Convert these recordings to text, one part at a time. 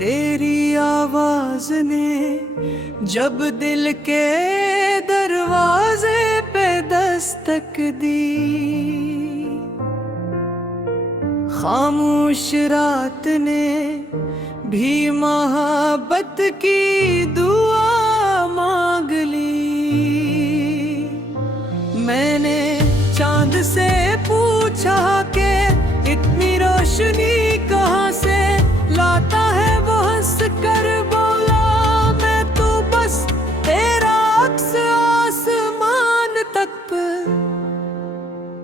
तेरी आवाज ने जब दिल के दरवाजे पे दस्तक दी, खामोश रात ने भी मोहब्बत की दुआ मांग ली। मैंने चांद से पूछा कि इतनी रोशनी कहाँ से लाता है, वो हंस कर बोला मैं तो बस तेरा अक्स आसमान तक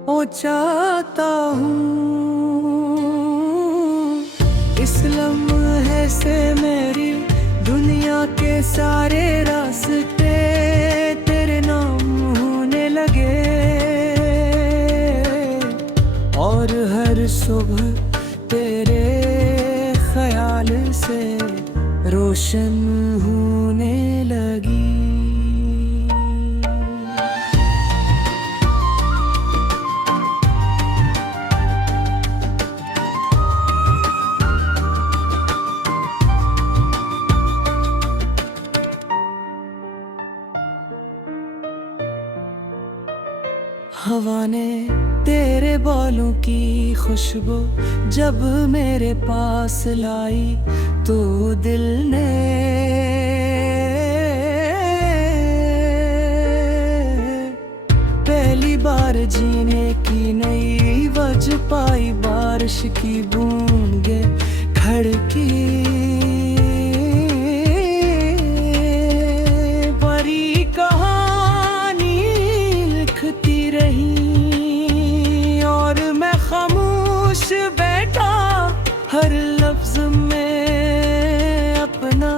पहुंचाता हूँ। इस लम्हे से मेरी दुनिया के सारे रास्ते तेरे नाम होने लगे, और हर सुबह तेरे ख्याल से रोशन होने लगी। हवा ने तेरे बालों की खुशबू जब मेरे पास लाई, तो दिल ने पहली बार जीने की नई वजह पाई। बारिश की बूंदें खड़की, परी कहानी लिखती रही, और मैं खामोश बैठा हर लफ्ज में अपना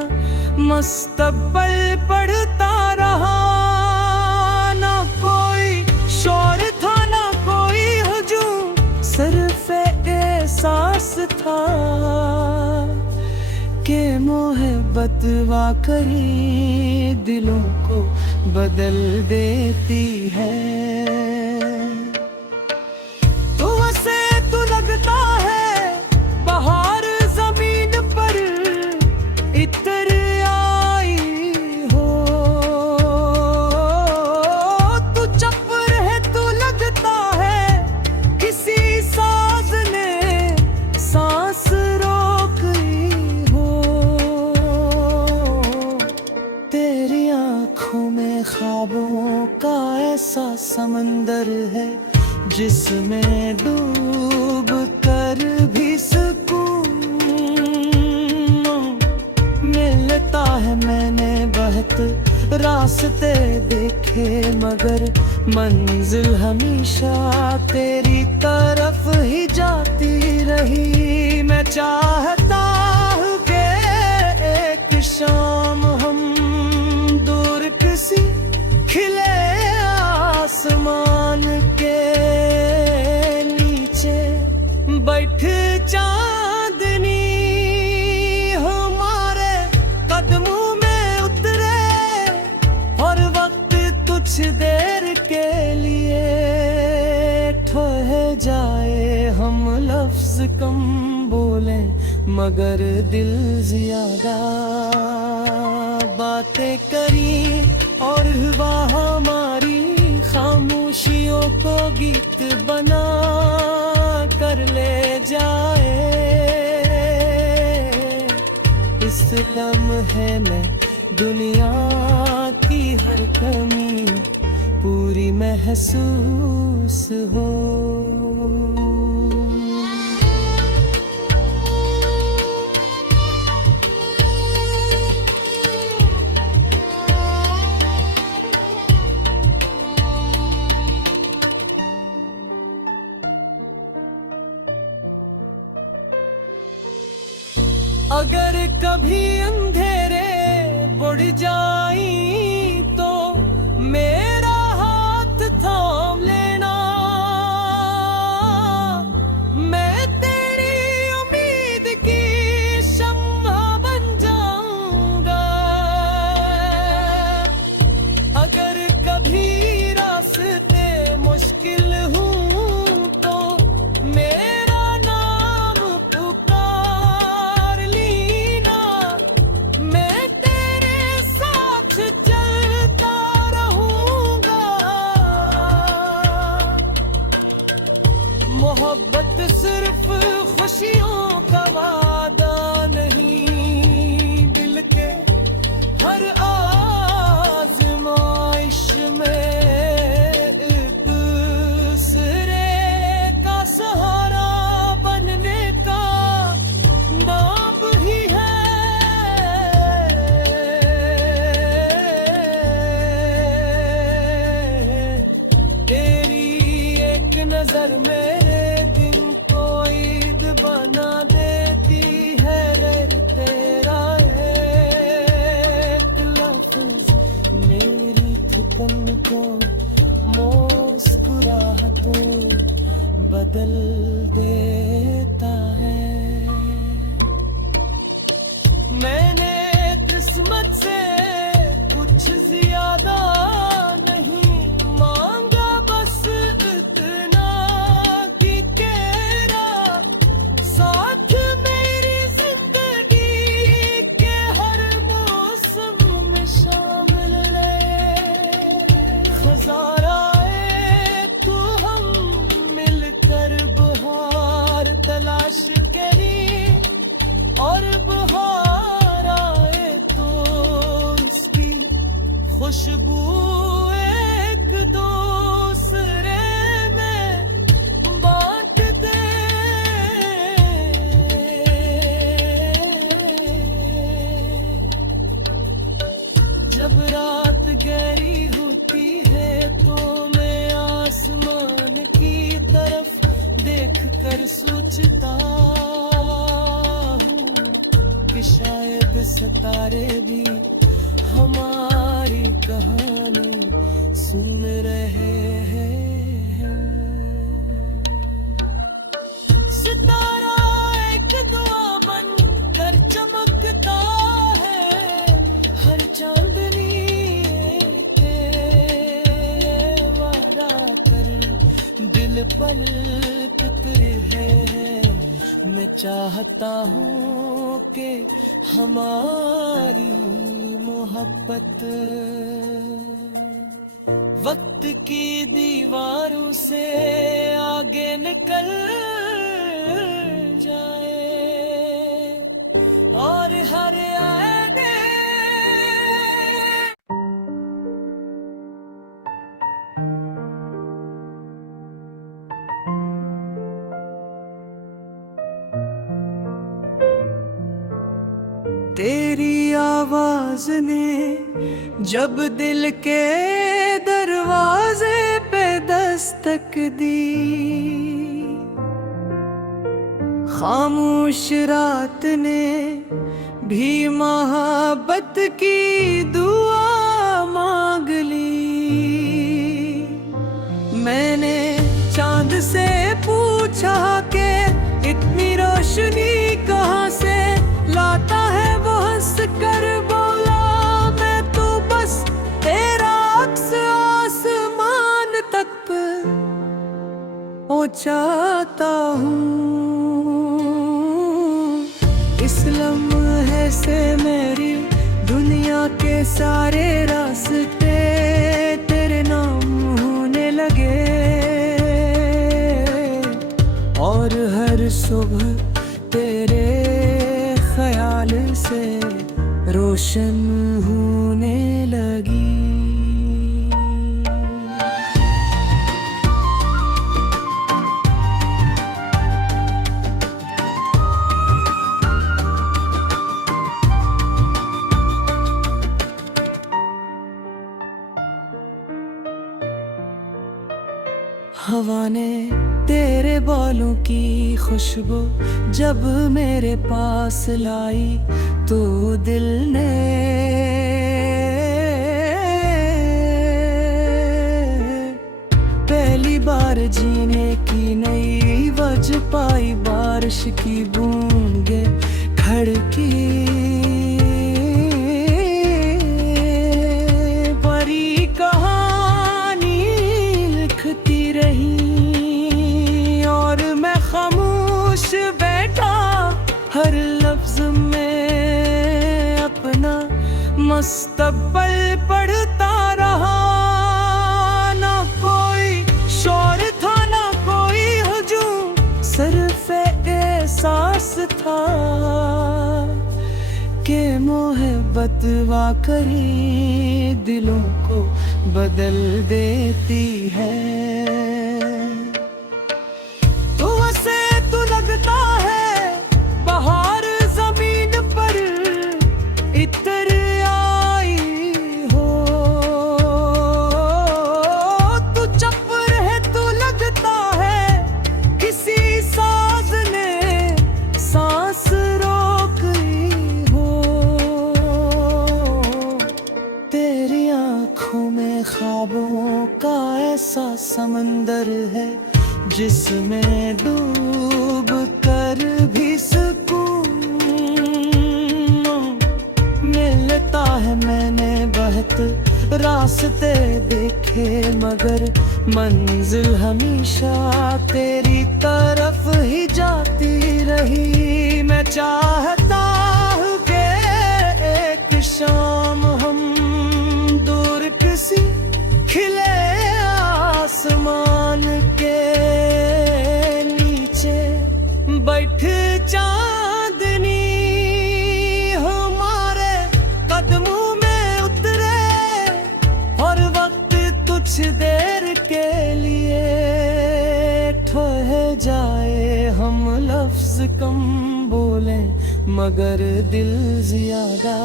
मुस्तकबिल पढ़ता रहा। ना कोई शोर था ना कोई हुजूम, सिर्फ एहसास था कि मोहब्बत वाकई दिलों को बदल देती है। तू लगता है बाहर जमीन पर इतर आई हो, तू चुप रहे, तू लगता है किसी साज ने सांस रोक ली हो। तेरी आंखों में ख्वाबों का ऐसा समंदर है जिसमें डूब कर भी सुकून मिलता है। मैंने बहुत रास्ते देखे मगर मंजिल हमेशा तेरी तरफ ही जाती रही। मैं चाहता हूँ कि एक शाम हम दूर किसी खिले आसमान के बैठ चांदनी हमारे कदमों में उतरे, और वक्त कुछ देर के लिए ठहर जाए। हम लफ्ज कम बोले मगर दिल ज्यादा बातें करी, और हुआ हमारी खामोशियों को गीत बना कर ले जाए। इस लम्हे में दुनिया की हर कमी पूरी महसूस हो। अगर कभी अंधेरे बुढ़ जाई तो मेरा हाथ थाम लेना, मैं तेरी उम्मीद की शम्मा बन जाऊंगा। अगर कभी रास्ते मुश्किल हूं तो मेरा नाम पुकार लीना। नजर मेरे दिन को ईद बना देती है रे तेरा एक लफ्ज मेरी थकन को मुस्कुराहतों बदल देता है। मैंने किस्मत से कुछ ज्यादा नहीं मांगा, बस इतना कि तेरा साथ मेरी जिंदगी के हर मौसम में शामिल रहे। खजारा तू हम मिलकर बहार तलाश करी और बहार आए तो उसकी खुशबू एक दूसरे में बांट दे। जब रात गहरी होती है तो मैं आसमान की तरफ देख कर सोचता हूँ कि शायद सितारे भी हमारी कहानी सुन रहे हैं। सितारा एक दुआ मन कर चमकता है, हर चांदनी के वादा कर दिल पर फिक्र है। मैं चाहता हूँ कि हमारी मोहब्बत वक्त की दीवारों से आगे निकल जाए और हर आने तेरी आवाज ने जब दिल के दरवाजे पे दस्तक दी, खामोश रात ने भी मोहब्बत की दुआ मांग ली। मैंने चांद से पूछा कि इतनी रोशनी कहाँ से लाता है, वो हंस कर बोला मैं तो बस तेरा अक्स आसमान तक पहुंचाता हूँ। इस लम्हे से मेरी दुनिया के सारे रास्ते तेरे नाम होने लगे और हर सुबह तेरे ख्याल से रोशन होने लगी। हवा ने तेरे बालों की खुशबू जब मेरे पास लाई तो दिल ने पहली बार जीने की नई वजह पाई। बारिश की बूंदें खड़की परी कहानी लिखती रही और मैं खामोश बैठा हर लफ्ज में अपना मुस्तकबिल पढ़ता रहा। ना कोई शोर था ना कोई हुजूम, सिर्फ एहसास था कि मोहब्बत वाकई दिलों को बदल देती है। तो उसे तो लगता है बहार जमीन पर इतर आई हो, तू चप रहे तो लगता है तेरी आँखों में ख्वाबों का ऐसा समंदर है जिसमें डूब कर भी सुकून मिलता है। मैंने बहुत रास्ते देखे मगर मंजिल हमेशा तेरी तरफ ही जाती रही। मैं चाहता हूँ कि एक शाम हम दूर किसी खिले आसमान के नीचे बैठ चांदनी हमारे कदमों में उतरे और वक्त कुछ देर के लिए ठहर जाए। हम लफ्ज कम बोले मगर दिल ज्यादा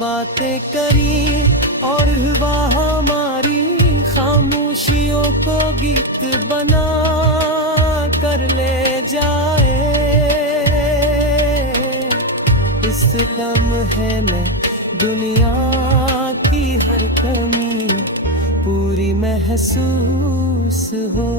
बातें करी और हुआ हमारी खामोशियों को गीत बना कर ले जाए। इस लम्हे में दुनिया की हर कमी पूरी महसूस हो।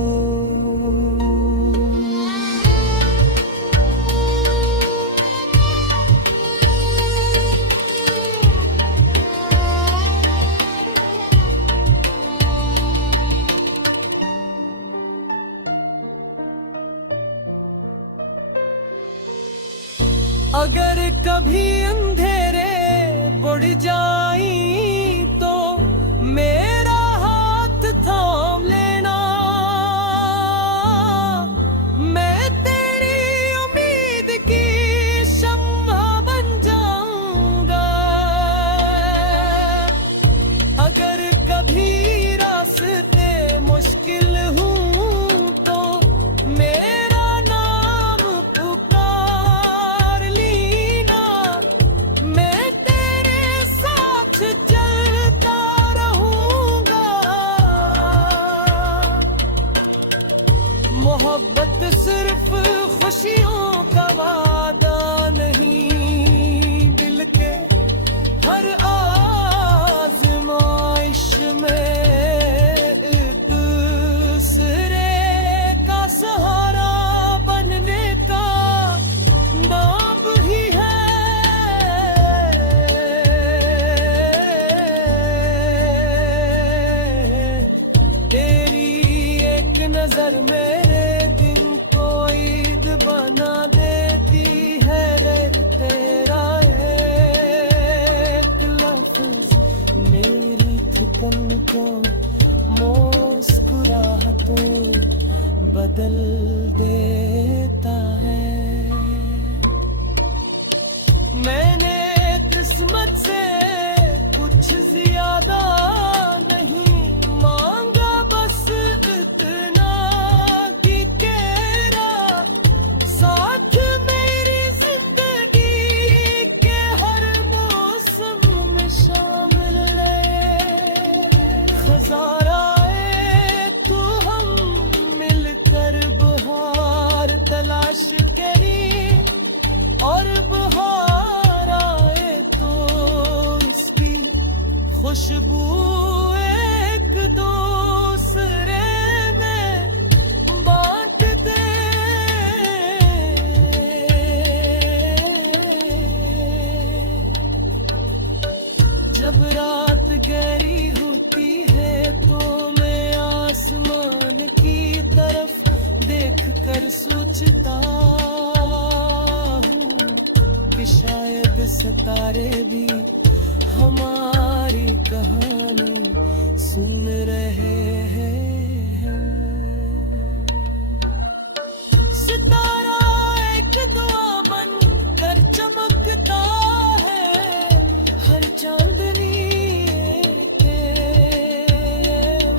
अगर कभी अंधेरे बढ़ जाई तो मेरा हाथ थाम लेना। मैं तेरी उम्मीद की शम्मा बन जाऊंगा। अगर कभी रास्ते मुश्किल हूं तो मेरा नाम पुकार लीना। मैं तेरे साथ चलता रहूंगा। मोहब्बत सिर्फ खुशियों का वादा नहीं, दिल के हर आज़माइश में एक दूसरे का सहारा बनने का नाम ही है। तेरी एक नजर मेरे दिन को ईद बना देती है रे। तेरा एक लफ्ज मेरी थकन को मुस्कुराहतों बदल देता है। मैंने किस्मत से कुछ ज्यादा नहीं मांगा, बस इतना कि तेरा साथ मेरी जिंदगी के हर मौसम में शामिल रहे। खज़ाराए तू हम मिलकर बहार तलाश करी और बहार आए तो इसकी खुशबू एक दूसरे में बांट दे। जब रात गहरी होती है तो मैं आसमान की तरफ देख कर सोचता हूँ कि शायद सितारे भी हमारी कहानी सुन रहे हैं। सितारा एक दुआ मन कर चमकता है, हर चांदनी के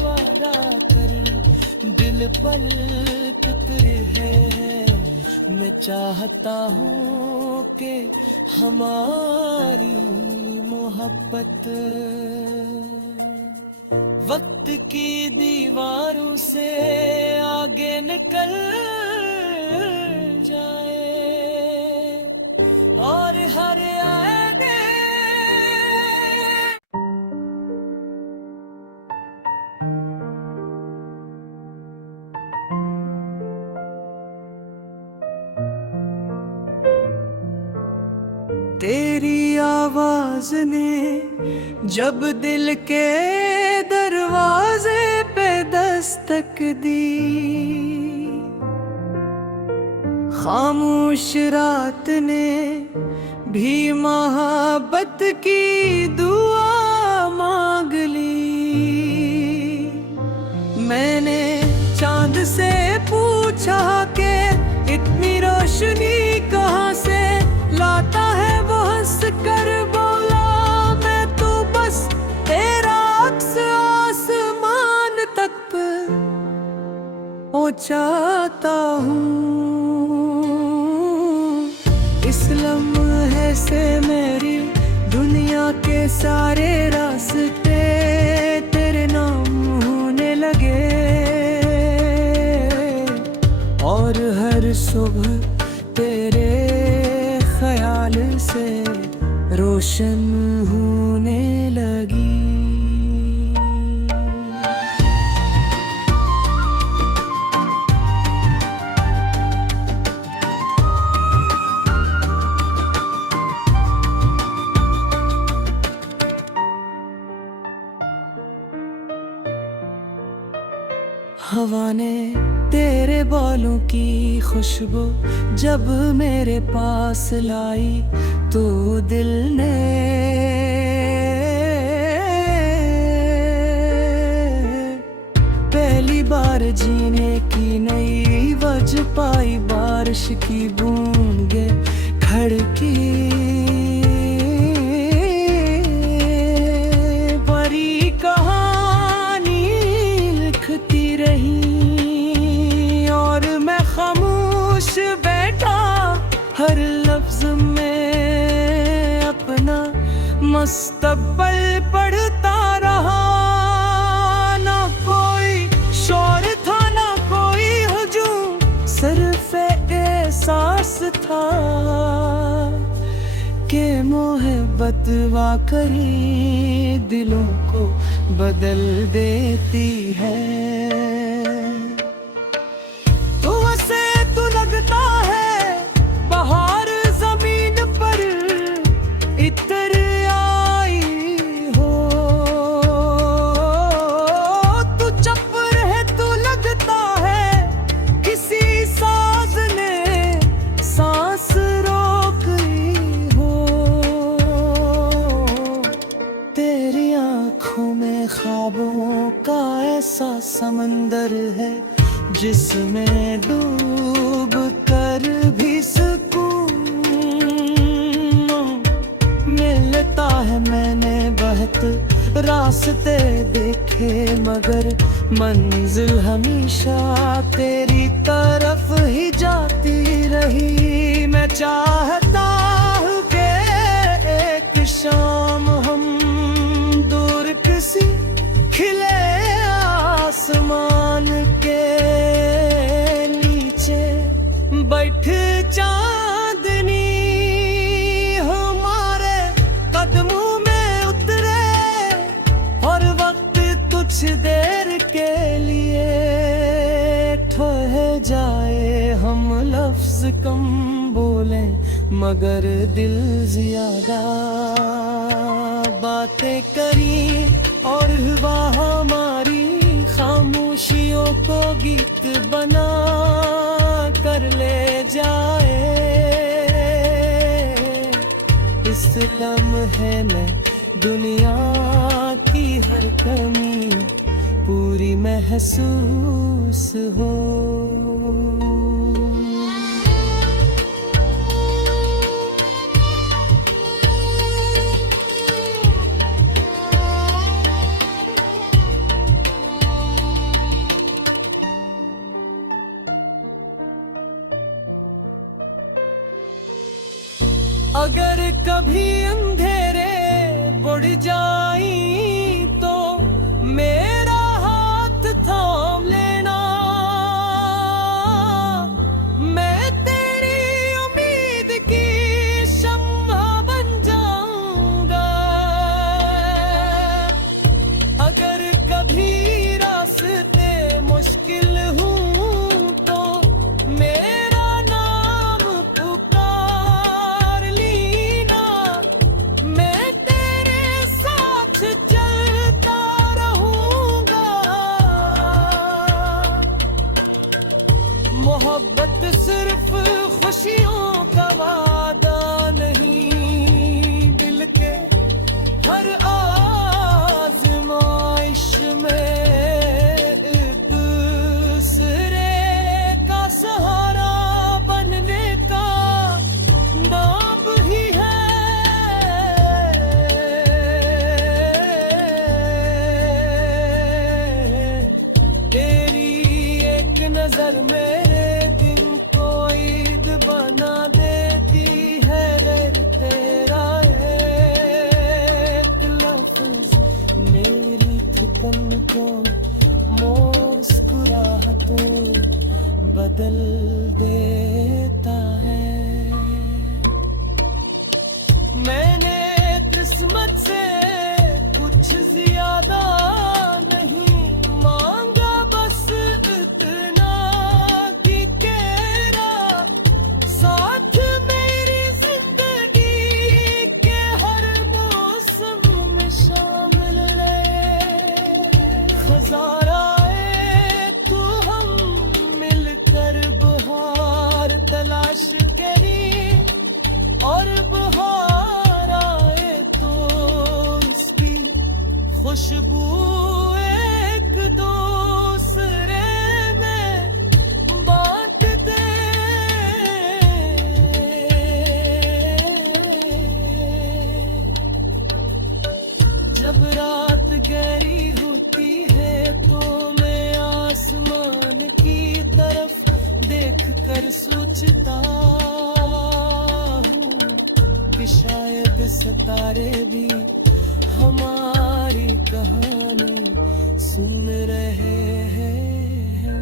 वादा कर दिल पर फिक्र है। मैं चाहता हूँ कि हमारी मोहब्बत वक्त की दीवारों से आगे निकल जाए और हर तेरी आवाज ने जब दिल के दरवाजे पे दस्तक दी, खामोश रात ने भी मोहब्बत की दुआ मांग ली। मैंने चांद से पूछा कि इतनी रोशनी कहाँ से लाता है, वो हंस कर बोला मैं तो बस तेरा अक्स आसमान तक पहुंचाता हूँ। इस लम्हे से मेरी दुनिया के सारे रास्ते तेरे नाम होने लगे, और हर सुबह तेरे ख्याल से रोशन होने लगी। हवा ने तेरे बालों की खुशबू जब मेरे पास लाई, तो दिल ने पहली बार जीने की नई वजह पाई। बारिश की बूंदें खड़की परी कहानी लिखती रही, और मैं खामोश बैठा हर लफ्ज में अपना मुस्तकबिल पढ़ता रहा। ना कोई शोर था ना कोई हुजूम, सिर्फ एहसास था कि मोहब्बत वाकई दिलों को बदल देती है। तू हंसे तू लगता है बाहर जमीन पर इतर आई हो, तू चुप रहे तू लगता है किसी साज ने सांस रोक ली हो। तेरी आँखों में ख्वाबों का ऐसा समंदर है, जिसमें डूब कर भी सुकून मिलता है। मैंने बहुत रास्ते देखे मगर मंजिल हमेशा तेरी तरफ ही जाती रही। मैं चाहता हूँ कि एक शाम हम दूर किसी खिले आसमान के नीचे बैठ चांदनी हमारे कदमों में उतरे, और वक्त कुछ देर के लिए ठहर जाए। हम लफ्ज कम बोले मगर दिल ज्यादा बातें करी, और हुआ हमारी खामोशियों को गीत बना कर ले जाए। इस लम्हे में दुनिया की हर कमी पूरी महसूस हो। अगर कभी अंधेरे बुढ़ जाई तो मेरा हाथ थाम लेना, मैं तेरी उम्मीद की शम्मा बन जाऊंगा। अगर कभी रास्ते मुश्किल हूं तो मेरा नाम पुकार लीना। नजर मेरे दिन को ईद बना देती है रे तेरा एक लफ्ज मेरी ठिकन को मुस्कुराहतों बदल देता है। मैंने किस्मत से कुछ ज्यादा नहीं मांगा, बस इतना कि तेरा साथ मेरी जिंदगी के हर मौसम में शामिल रहे। खजाराए तू हम मिलकर बहार तलाश करी और बहार आए तो उसकी खुशबू एक दूसरे में बांट दे। जब रात गहरी होती है तो मैं आसमान की तरफ देख कर सोचता हूँ कि शायद सितारे भी हमारी कहानी सुन रहे हैं।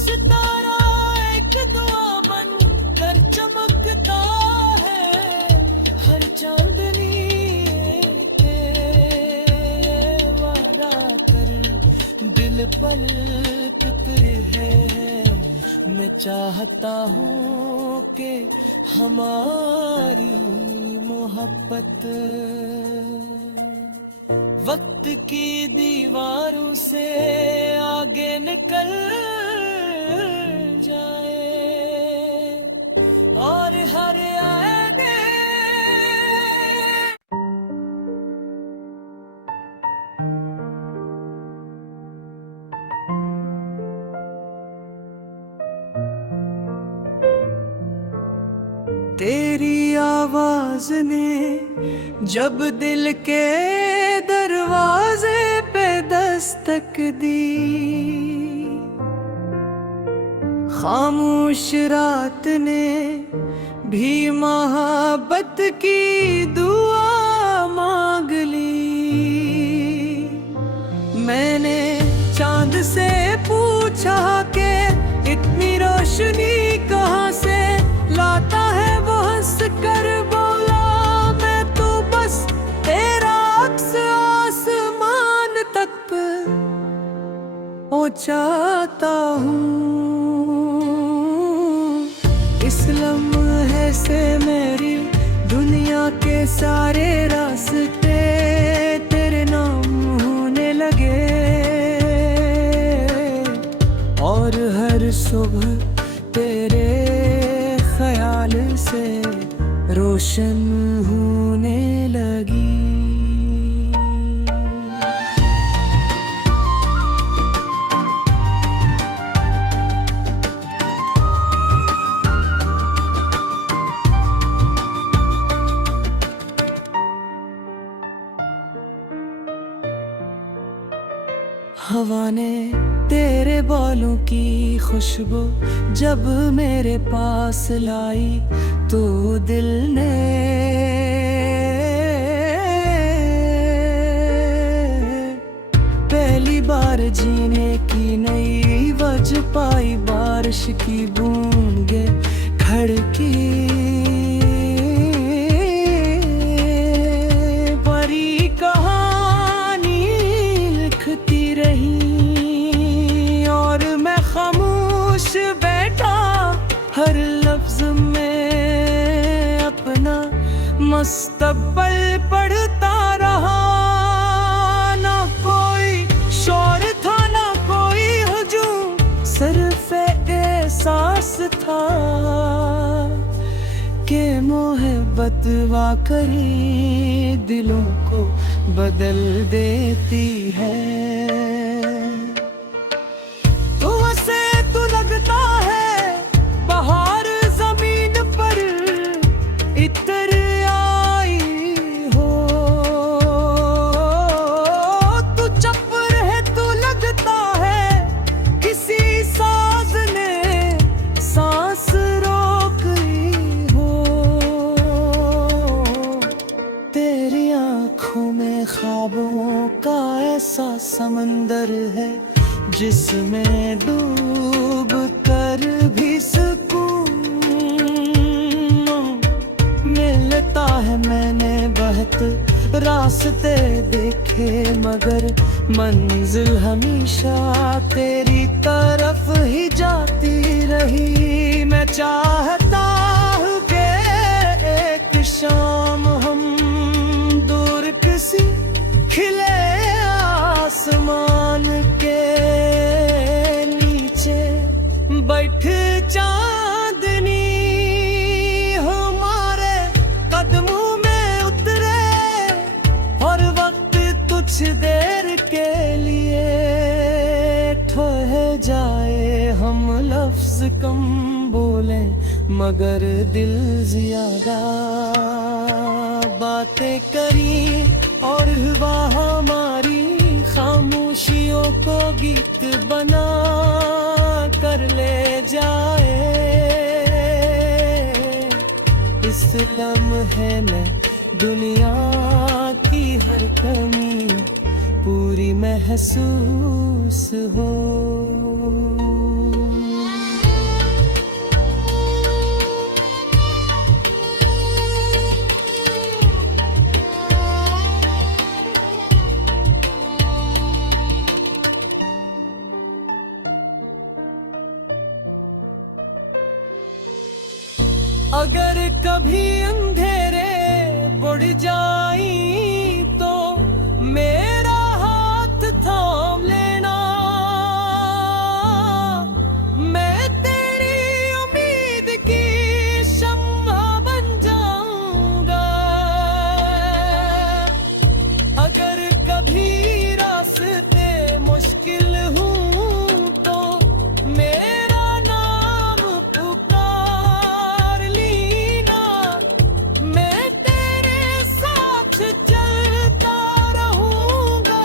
सितारा एक दुआ मन कर चमकता है, हर चांदनी के वादा कर दिल पलकते हैं। मैं चाहता हूँ कि हमारी मोहब्बत वक्त की दीवारों से आगे निकल जाए और हर आगे तेरी आवाज ने जब दिल के दरवाजे पे दस्तक दी, खामोश रात ने भी मोहब्बत की दुआ मांग ली। मैंने चांद से पूछा कि इतनी रोशनी कहाँ से लाता है, वो हंस कर बोला मैं तो बस तेरा अक्स आसमान तक पहुंचाता हूँ। इस लम्हे से मेरी दुनिया के सारे रास्ते तेरे नाम होने लगे और हर सुबह तेरे ख्याल से रोशन होने लगी। हवा ने तेरे बालों की खुशबू जब मेरे पास लाई तो दिल ने पहली बार जीने की नई वजह पाई। बारिश की बूंदें खड़की परी कहानी लिखती रही और मैं खामोश बैठा हर लफ्ज में अपना मुस्तकबिल पढ़ता रहा। ना कोई शोर था ना कोई हुजूम, सिर्फ एहसास था कि मोहब्बत वाकई दिलों को बदल देती है। तो उसे तो लगता है बहार जमीन पर इतर आई हो, तू चप रहे तो लगता है तेरी आँखों में ख्वाबों का ऐसा समंदर है जिसमें डूब कर भी सुकून मिलता है। मैंने बहुत रास्ते देखे मगर मंजिल हमेशा तेरी तरफ ही जाती रही। मैं चाहता हूँ कि एक शाम हम दूर किसी खिले आसमान के नीचे बैठ चांदनी हमारे कदमों में उतरे और वक्त कुछ देर के लिए ठहर जाए। हम लफ्ज कम बोले मगर दिल ज्यादा बातें करी और हुआ हमारी खामोशियों को गीत बना कर ले जाए। इस लम्हे में दुनिया की हर कमी पूरी महसूस हो। अगर कभी अंधेरे बुढ़ जाई तो मेरा हाथ थाम लेना। मैं तेरी उम्मीद की शम्मा बन जाऊंगा। अगर कभी रास्ते मुश्किल हूं तो मेरा नाम पुकार लीना। मैं तेरे साथ चलता रहूंगा।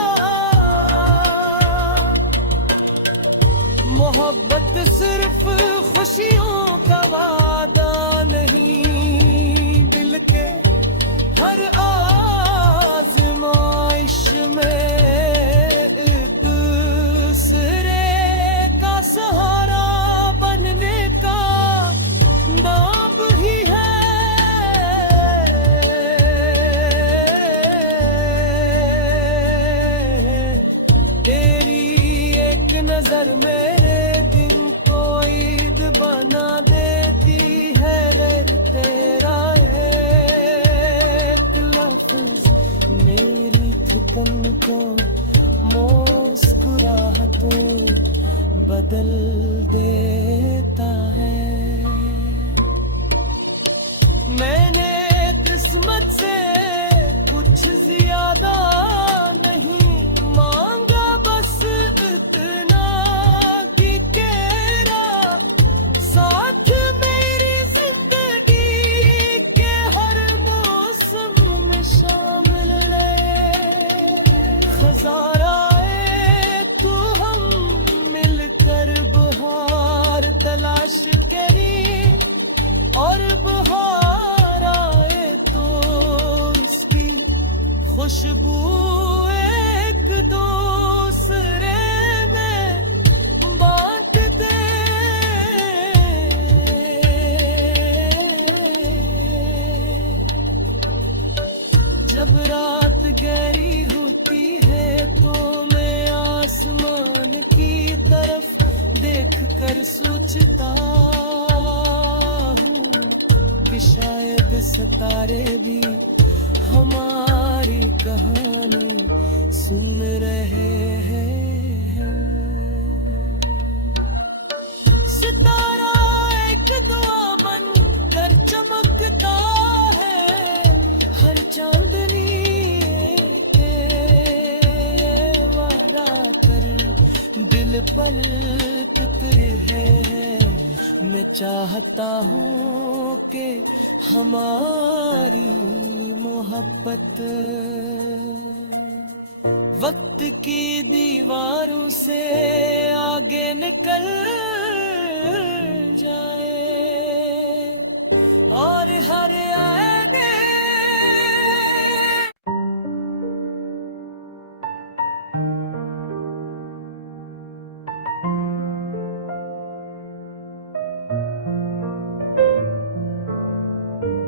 मोहब्बत सिर्फ खुशियों का वादा नहीं, दिल के हर आज़माइश में एक दूसरे का सहारा बनने का नाम ही है। तेरी एक नजर मेरे दिन को ईद बना देती है। तेरा एक लफ्ज मेरी ठिकन को मुस्कुराहतों बदल देता है। मैंने किस्मत से कुछ ज्यादा नहीं मांगा, बस इतना कि तेरा साथ मेरी जिंदगी के हर मौसम में शामिल रहे। खज़ाराए तू हम मिलकर बहार तलाश करी और बहार आए तो उसकी खुशबू एक दूसरे में बांट दे। जब रात गहरी होती है तो मैं आसमान की तरफ देख कर सोचता हूँ कि शायद सितारे भी हमारी कहानी सुन रहे हैं। सितारा एक दुआ मन कर चमकता है, हर चांदनी के वादा कर दिल पलकते हैं। मैं चाहता हूँ कि हमारी मोहब्बत वक्त की दीवारों से आगे निकल जाए और हर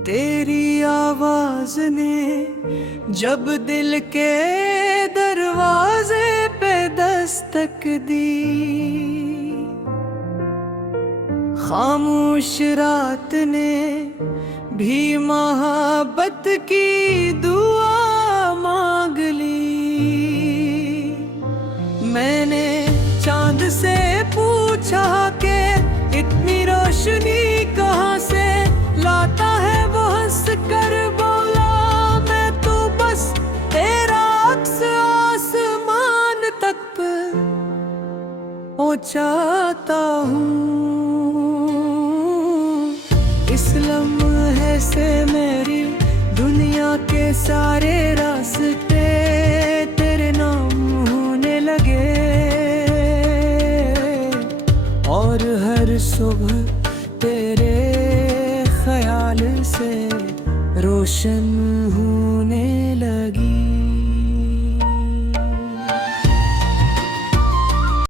तेरी आवाज ने जब दिल के दरवाजे पे दस्तक दी, खामोश रात ने भी मोहब्बत की दुआ मांग ली। मैंने चांद से पूछा कि इतनी रोशनी कहाँ से लाता है, वो हंस कर बोला मैं तो बस तेरा अक्स आसमान तक पहुंचाता हूँ। इस लम्हे से मेरी दुनिया के सारे रास्ते तेरे नाम होने लगे, और हर सुबह तेरे ख्याल से रोशन हूँ।